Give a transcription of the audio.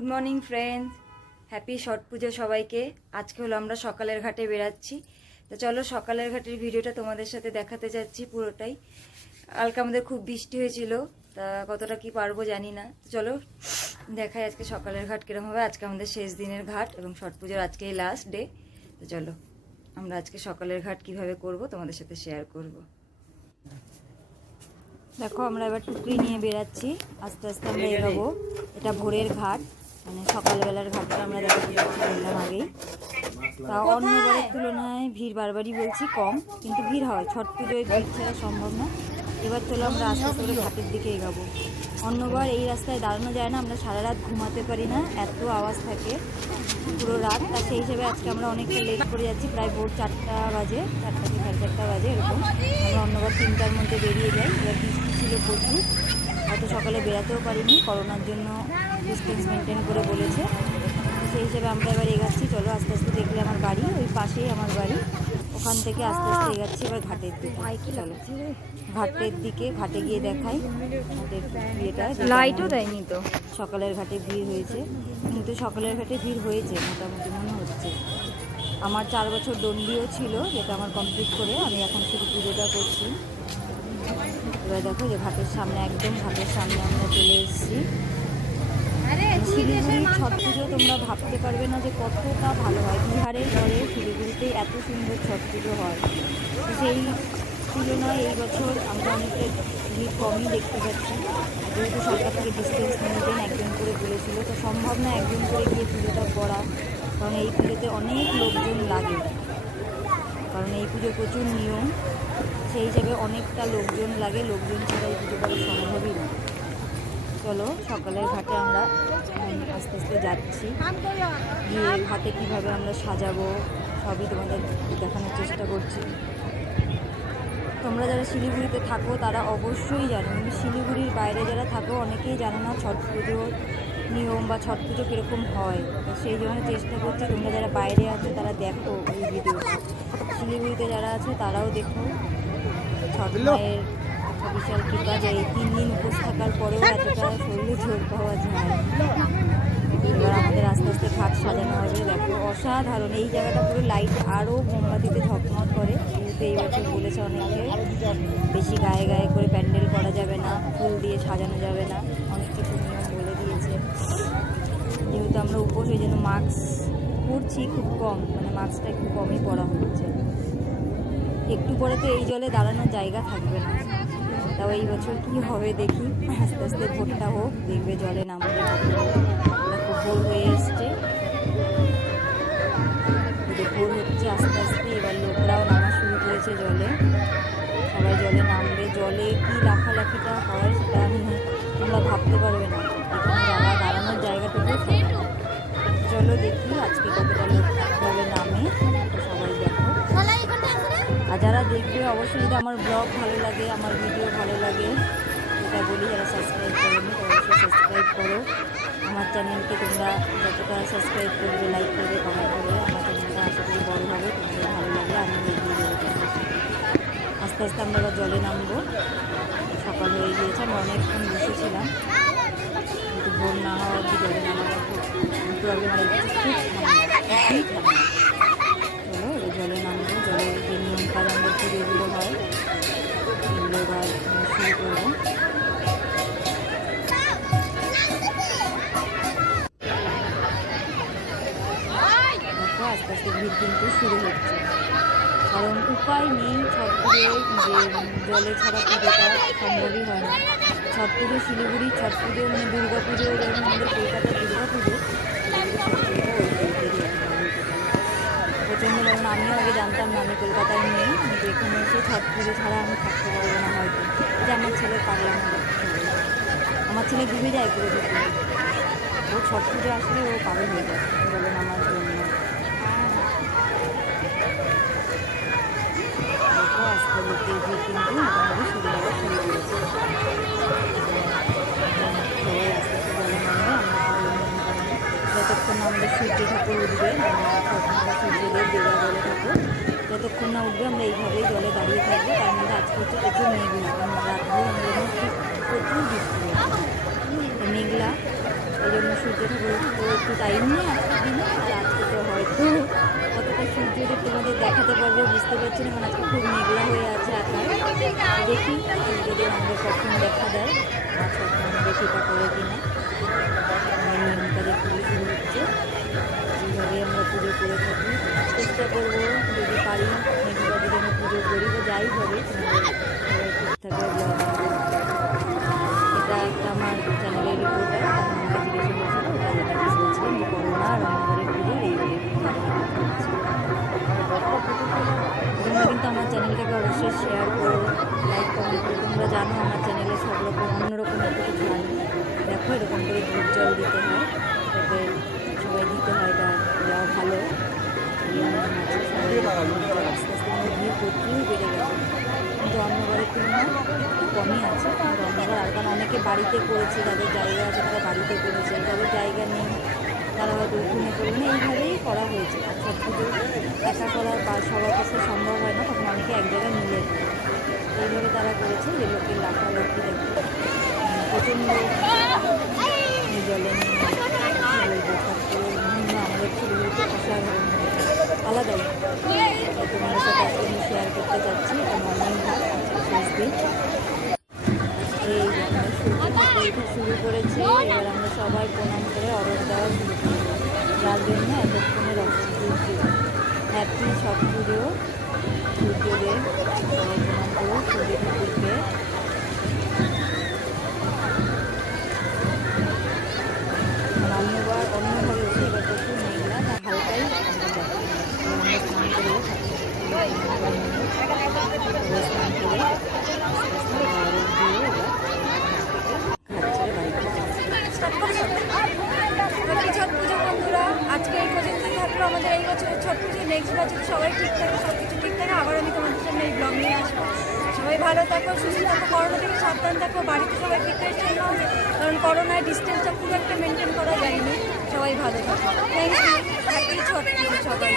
Good morning friends, happy ছট পুজো সবাইকে। আজকে হলো আমরা সকালের ঘাটে বেরাচ্ছি। তো চলো সকালের ঘাটের ভিডিওটা তোমাদের সাথে দেখাতে যাচ্ছি পুরোটাই। কালকে আমাদের খুব বৃষ্টি হয়েছিল, তা কতটা কি পারবো জানি না। তো চলো দেখাই আজকে সকালের ঘাট কিরকম হবে। আজকে আমাদের শেষ দিনের ঘাট এবং ছট পুজোর আজকেই লাস্ট ডে। তো চলো আমরা আজকে সকালের ঘাট কিভাবে করব তোমাদের সাথে শেয়ার করব। দেখো আমরা এবার টুকরি নিয়ে বেরাচ্ছি, আস্তে আস্তে আমরা এগোবো। এটা ভোরের ঘাট, মানে সকালবেলার ঘাটটা আমরা দেখাতে যাচ্ছি বললাম আগেই। তা অন্যবারের তুলনায় ভিড়, বারবারই বলছি, কম, কিন্তু ভিড় হয়। ছট পুজোয় ভিড় ছাড়া সম্ভব না। এবার চলো আমরা আস্তে আস্তে করে ঘাটের দিকে এগোবো। অন্যবার এই রাস্তায় দাঁড়ানো যায় না, আমরা সারা রাত ঘুমাতে পারি না, এত আওয়াজ থাকে পুরো রাত। তা সেই হিসেবে আজকে আমরা অনেকটা লেট করে যাচ্ছি, প্রায় ভোর 4টা বাজে, 4টা থেকে 4:30 বাজে এরকম। আমরা অন্যবার 3টার মধ্যে বেরিয়ে যাই। এবার বৃষ্টি ছিল প্রচুর, হয়তো সকালে বেরাতেও পারিনি, করোনার জন্য ডিস্টেন্স মেনটেন করে বলেছে। সেই হিসেবে আমরা এবার এগাচ্ছি। চলো আস্তে আস্তে, দেখলে আমার বাড়ি ওই পাশেই আমার বাড়ি, ওখান থেকে আস্তে আস্তে এগাচ্ছি এবার ঘাটের দিকে। চলো ঘাটের দিকে, ঘাটে গিয়ে দেখাই ঘাটের ইয়েটা। লাইটও দেয়নি তো, সকালের ঘাটে ভিড় হয়েছে, কিন্তু সকালের ঘাটে ভিড় হয়েছে মোটামুটি মনে হচ্ছে। আমার 4 বছর দণ্ডিও ছিল, যেটা আমার কমপ্লিট করে আমি এখন শুধু পুজোটা করছি। এবার দেখো যে ঘাটের সামনে, একদম ঘাটের সামনে আমরা চলে এসেছি। শিলিগুড়ির ছট পুজো তোমরা ভাবতে পারবে না যে কতটা ভালো হয়। বিহারের পরে শিলিগুড়িতে এত সুন্দর ছট পুজো হয়। সেই তুলনায় এই বছর আমরা অনেকটা ভিড় কমই দেখতে পাচ্ছি। যেহেতু সরকার থেকে ডিস্টেন্স মেনটেন একজন করে বলেছিল, তো সম্ভব না একজন করে গিয়ে পুজোটা করা, কারণ এই পুজোতে অনেক লোকজন লাগে, কারণ এই পুজো প্রচুর নিয়ম। সেই হিসেবে অনেকটা লোকজন লাগে, লোকজন ছাড়া এই পুজো করা সম্ভবই না। চলো সকালের ঘাটে আমরা আস্তে আস্তে যাচ্ছি, গিয়ে ঘাটে কীভাবে আমরা সাজাবো সবই তোমাদের দেখানোর চেষ্টা করছি। তোমরা যারা শিলিগুড়িতে থাকো তারা অবশ্যই জানো, কিন্তু শিলিগুড়ির বাইরে যারা থাকো অনেকেই জানো না ছট পুজোর নিয়ম বা ছট পুজো কীরকম হয়। তো সেই জন্য চেষ্টা করছি তোমরা যারা বাইরে আছো তারা দেখো এই ভিডিওটা, শিলিগুড়িতে যারা আছে তারাও দেখো। ছট মায়ের বিশাল কৃপা যে এই 3 দিন উপোস থাকার পরেও এতটা শরীরে জোর পাওয়া যায়। এবার আমাদের আস্তে আস্তে ঘাট সাজানো হবে। দেখো অসাধারণ, এই জায়গাটা পুরো লাইট আরও মোমবাতিতে ঝকমক করে। যেহেতু এই বছর বলেছে অনেকে বেশি গায়ে গায়ে করে প্যান্ডেল করা যাবে না, ফুল দিয়ে সাজানো যাবে না, অনেক কিছু নিয়ম বলে দিয়েছে। যেহেতু আমরা উপোস, ওই জন্য মাস্ক পরছি খুব কম, মানে মাস্কটা একটু কমই পরা হচ্ছে। একটু পরে তো এই জলে দাঁড়ানোর জায়গা থাকবে না। তাও এই বছর কী হবে দেখি, আস্তে আস্তে ভোরটা হোক, দেখবে জলে নামবে। খুব ভোর হয়ে এসছে, ভোর হচ্ছে আস্তে আস্তে। এবার লোকরাও নামা শুরু করেছে জলে, সবাই জলে নামবে। জলে কি লাফালাফিটা হয় সেটা তোমরা ভাবতে পারবে না, এখানে যারা দাঁড়ানোর জায়গাটুকু। চলো দেখি আজকে কতটা লোক জলে নামে, সবাই দেখো। আর যারা দেখবে অবশ্যই, যদি আমার ব্লগ ভালো লাগে, আমার ভিডিও ভালো লাগে, এটা বলি, যারা সাবস্ক্রাইব করেনি অবশ্যই সাবস্ক্রাইব করো। আমার চ্যানেলকে তোমরা যতটা সাবস্ক্রাইব করবে, লাইক করবে, কমেন্ট করবে, আমার চ্যানেলটা আশা করি বড়ো হবে, তোমাদের ভালো লাগবে, আমি এগিয়ে যাবো। আস্তে আস্তে আমরা এবার জলে নামবো। সকাল হয়ে গিয়েছে, আমরা অনেকক্ষণ বসেছিলাম, কিন্তু ভোর না হওয়া অবধি জলে নামাটা খুব প্রবলেম হয়, খুব ঠান্ডা। চলো এবার জলে নামবো। জলের যে নিয়ম কাজ আমাদের পুজোগুলো হয় এগুলো এবার শুরু করবো। দেখো আস্তে আস্তে ভিড় কিন্তু শুরু হচ্ছে, কারণ উপায় নেই। ছট পুজো যে জলে ছাড়া পুজোটা সম্ভবই হয় না। ছট পুজো শিলিগুড়ি ছট পুজো, মানে দুর্গা পুজো যেমন আমাদের কলকাতার দুর্গা পুজো, ছট পুজোটা ওই টাইপেরই প্রচণ্ড। যেমন আমিও আগে জানতাম না, আমি কলকাতায় নেই, কিন্তু এখানে এসে ছট পুজো ছাড়া আমি থাকতে পারবো না হয়তো। যে আমার ছেলে পাগলাম, আমার ছেলে ডুবে যায় পুরো ভিতরে, ও ছট পুজো আসলে ও পাগল হয়ে যায় জলে নামার জন্য। দেখো আস্তে লোকের ভিড় কিন্তু মোটামুটি শুরু করা শুরু করেছে। সবাই আস্তে আস্তে জলে নামবে। যতক্ষণ না আমাদের সূর্য ঠাকুর উঠবে, আমরা সূর্যদেব দেওয়া জলে থাকবো, যতক্ষণ না উঠবে আমরা এইভাবেই জলে দাঁড়িয়ে থাকবো। তার মধ্যে আজকে হচ্ছে প্রচুর মেঘলা, কারণ রাতভর আমাদের এখানে প্রচুর বৃষ্টি হয়েছে, মেঘলা, এই জন্য সূর্য ঠাকুর তো টাইম নেই আজকের দিনে, আর আজকে তো হয়তো কতটা সূর্যদেব তোমাদের দেখাতে পারবো বুঝতে পারছি না, কারণ আজকে খুব মেঘলা হয়ে আছে আকাশ। দেখি সূর্যদেব আমাদের কখন দেখা দেয়, আর কখন আমাদের কৃপা করে কিনা। নিয়ম কাজে পুজো শুরু হচ্ছে, এইভাবে আমরা পুজো করে থাকি। চেষ্টা করবো যদি পারি নেক্সট বার যদি আমি পুজো করি বা যাই হবে তোমাদের সবাই ঠিকঠাক ব্লগ আনবো। এটা একটা আমার চ্যানেলের রিপোর্টার আমাকে জিজ্ঞাসা করছিল, ওটা যেটা বলছিলাম যে করোনা আর রান্নাঘরের পুজোর এইভাবে তোমরা কিন্তু আমার চ্যানেলটাকে অবশ্যই শেয়ার করো, লাইক কমেন্ট করো। তোমরা জানো আমার চ্যানেলে সব রকম অন্যরকম একটা কিছু আনি। দেখো এরকম করে দুধ জল দিতে হয়, তাতে সবাই দিতে হয়, এটা দেওয়া ভালো। আস্তে আস্তে আমার ভিড় প্রচুর বেড়ে গেছে, কিন্তু অন্যবারের তুলনায় একটু কমই আছে। কিন্তু অন্যবার আর কারণ অনেকে বাড়িতে করেছে, যাদের জায়গা আছে তারা বাড়িতে করেছে, যাদের জায়গা নেই তারা হয়তো উঠোনে করবে না, এইভাবেই করা হয়েছে। আর সব পুজো একা করা বা সবার কাছে সম্ভব হয় না, তখন অনেকে এক জায়গায় মিলে করে। এইভাবে তারা করেছে যে লোকের লাফালাফি দেখে প্রচণ্ড জলে নিয়ে বলবো সব বিভিন্ন আমাদের ছবিগুলোতে অসাধারণ আলাদাই। তোমাদের সাথে আজকে আমি শেয়ার করতে চাচ্ছি, এটা মর্নিং ঘাট, আজকে শেষ দিন। এই যে আমরা সূর্য শুরু করেছি, এবার আমরা সবাই প্রণাম করে অরড় দেওয়া শুরু করবো, যার জন্য এতক্ষণের অপেক্ষা। হ্যাপি ছট পুজো, সূর্যদেব সবাই প্রণাম করো সূর্য ঠাকুরকে। অন্যভাবে উঠে এবার প্রচুর মেঘলা, তা হালকাই আমরা দেখি। আমরা স্নান করবো, স্নান করে ছট পুজো বন্ধুরা আজকে এই পর্যন্তই থাকলো আমাদের এই বছরের ছট পুজো। নেক্সট বছর সবাই ঠিক থাকে, সব কিছু ঠিক থাকে, আবার আমি তোমাদের সামনে এই ব্লগ নিয়ে আসবো। সবাই ভালো থাকো, সুস্থ থাকো, করোনা থেকে সাবধান থাকো, বাড়িতে সবাই প্রিপারেশন নাও, কারণ করোনায় ডিস্টেন্সটা খুব একটা মেনটেন করা যায়নি। সবাই ভালো থাকো, থ্যাংক ইউ। হ্যাপি ছট পুজো সবাই।